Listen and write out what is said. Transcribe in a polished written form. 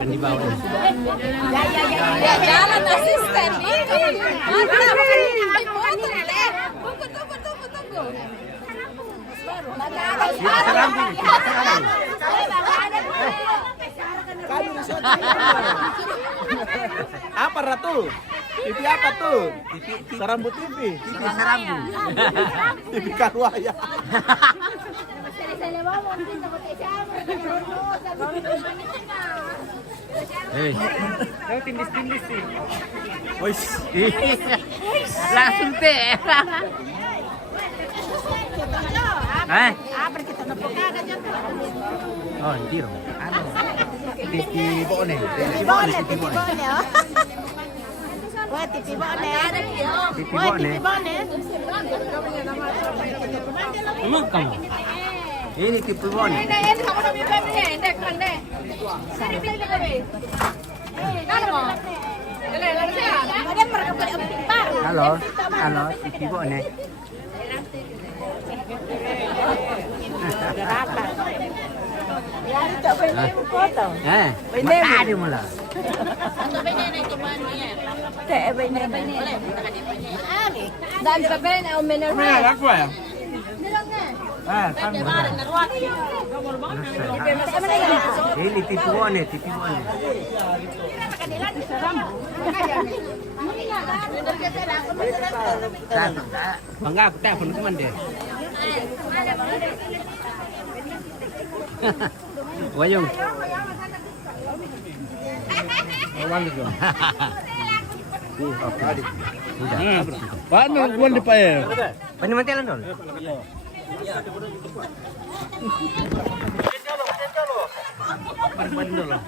Di bawah. Ya, jalan asisten ini. Mantap. Tunggu. Apa Ratu? TV apa tuh? Sarambu TV. TV Sarambu. TV Karwaya. Hei, Kau tindis sih. wis. Langsung teh. Oh, hindi ro. Ano? TV Bone. TV Bone. Wah, TV Bone. TV Bone. Emang kamu? Ini TV Bone. Ini kamu udah bisa nih, dek kan dek. Sini beli deh. Kan mau? Halo, halo, TV Bone. Ada mula. Dan sabihin ang mineral. Aku ya. Kan ini TV Bone, TV Bone. Bangga aku telepon teman deh. Wayung. Paano buwan di pa eh? Panimantilan dong. Parang dulu.